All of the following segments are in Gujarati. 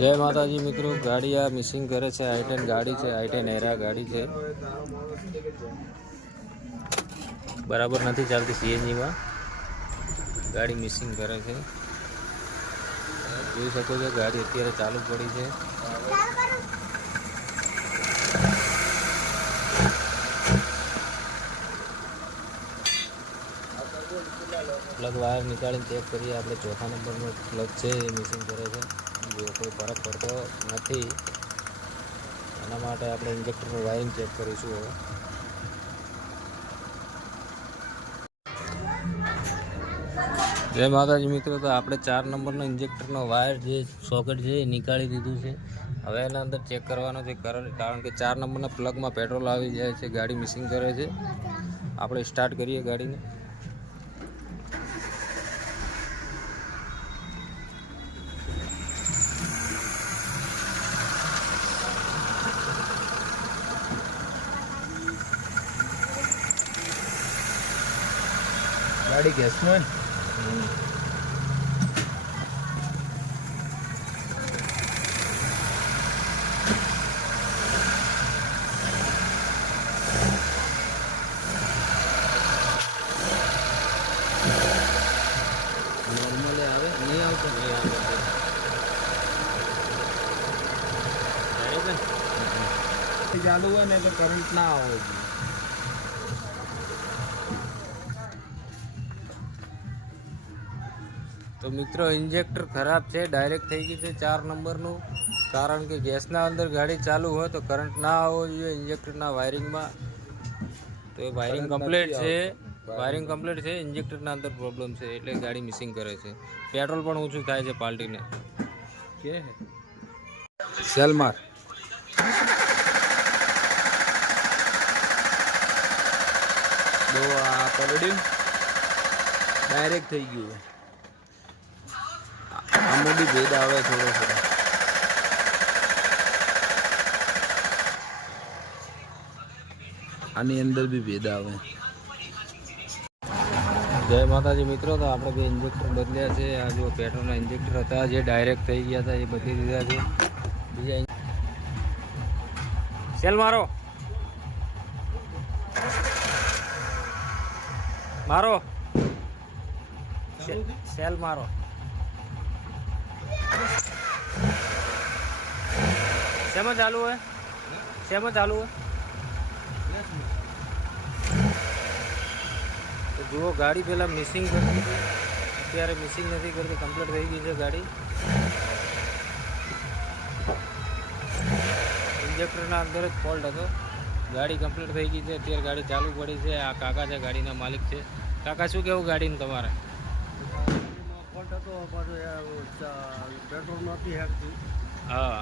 જય માતાજી મિત્રો, ગાડી આ મિસિંગ કરે છે. i10 ગાડી છે, i10 એરા ગાડી છે. બરાબર નથી ચાલતી સીએનજીમાં, ગાડી મિસિંગ કરે છે. જોઈ શકો છો ગાડી અત્યારે ચાલુ પડી છે. પ્લગ વાયર નીકાળીને ચેક કરીએ આપણે. ચોથા નંબરનો પ્લગ છે એ મિસિંગ કરે છે. જો કોઈ ફરક પડતો નથી એના માટે આપણે ઇન્જેક્ટરનું વાયરિંગ ચેક કરીશું હવે. જય માતાજી મિત્રો, તો આપણે 4 નંબરનો ઇન્જેક્ટરનો વાયર જે સોકેટ છે એ નીકાળી દીધું છે. હવે એના અંદર ચેક કરવાનો છે, કારણ કે 4 નંબરના પ્લગમાં પેટ્રોલ આવી જાય છે, ગાડી મિસિંગ કરે છે. આપણે સ્ટાર્ટ કરીએ ગાડીને. गाड़ी गैस में નોર્મલ આવે નહીં આવતો चालू हुआ नहीं तो करंट ना आवेगी. તો મિત્રો ઇન્જેક્ટર ખરાબ છે, ડાયરેક્ટ થઈ ગઈ છે 4 નંબરનું. કારણ કે ગેસના અંદર ગાડી ચાલુ હોય તો કરંટ ના આવવો જોઈએ ઇન્જેક્ટરના વાયરિંગમાં. તો એ વાયરિંગ કમ્પ્લીટ છે, ઇન્જેક્ટરના અંદર પ્રોબ્લેમ છે એટલે ગાડી મિસિંગ કરે છે. પેટ્રોલ પણ ઓછું થાય છે પાલ્ટીને. કે સેલ માર દો આ પલડ્યું ડાયરેક્ટ થઈ ગયું. આમાં બી ભેદ આવે થોડો થોડો. આની અંદર બી ભેદ આવે. જય માતાજી મિત્રો, તો આપણે બે ઇન્જેક્ટર બદલ્યા છે. આ જો પેટ્રોલના ઇન્જેક્ટર હતા જે ડાયરેક્ટ થઈ ગયા હતા એ બદલી દીધા છે. બીજા સેલ મારો સેલ મારો. શેમાં ચાલુ હોય? તો જુઓ ગાડી પહેલાં મિસિંગ કરતી હતી, અત્યારે મિસિંગ નથી કરતી, કમ્પ્લીટ થઈ ગઈ છે ગાડી. ઇન્જેક્ટરના અંદર જ ફોલ્ટ હતો, ગાડી કમ્પ્લીટ થઈ ગઈ છે. અત્યારે ગાડી ચાલુ પડી છે. આ કાકા છે, ગાડીના માલિક છે. કાકા શું કહેવું ગાડીનું તમારે? ફોલ્ટ હતો પેટ્રોલ નથી હેકતી. હા,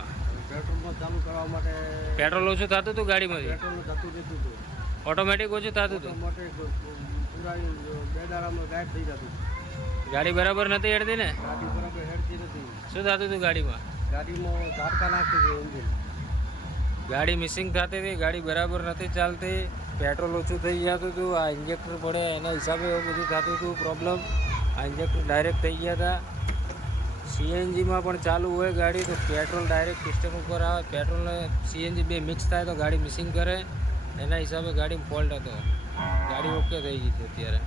પેટ્રોલમાં ચાલુ કરવા માટે પેટ્રોલ ઓછું થતું હતું ગાડીમાંથી? પેટ્રોલ જતું રહેતું હતું, ઓટોમેટિક ઓછું થતું હતું. પૂરા 2 દાડામાં ગાયબ થઈ જતું. ગાડી બરાબર નથી હેડતી ને? ગાડી બરાબર હેડતી નથી. શું થતું હતું ગાડીમાં? ગાડીમાં ઝાટકા નાખતી હતી એન્જિન. ગાડી મિસિંગ થતી હતી, ગાડી બરાબર નથી ચાલતી, પેટ્રોલ ઓછું થઈ જતું હતું. આ ઇન્જેક્ટર પડે એના હિસાબે એવું બધું થતું હતું પ્રોબ્લેમ. આ ઇન્જેક્ટર ડાયરેક્ટ થઈ ગયા હતા. સીએનજીમાં પણ ચાલુ હોય ગાડી તો પેટ્રોલ ડાયરેક્ટ પિસ્ટન ઉપર આવે. પેટ્રોલને સીએનજી બે મિક્સ થાય તો ગાડી મિસિંગ કરે. એના હિસાબે ગાડીમાં ફોલ્ટ હતો. ગાડી ઓકે થઈ ગઈ છે અત્યારે.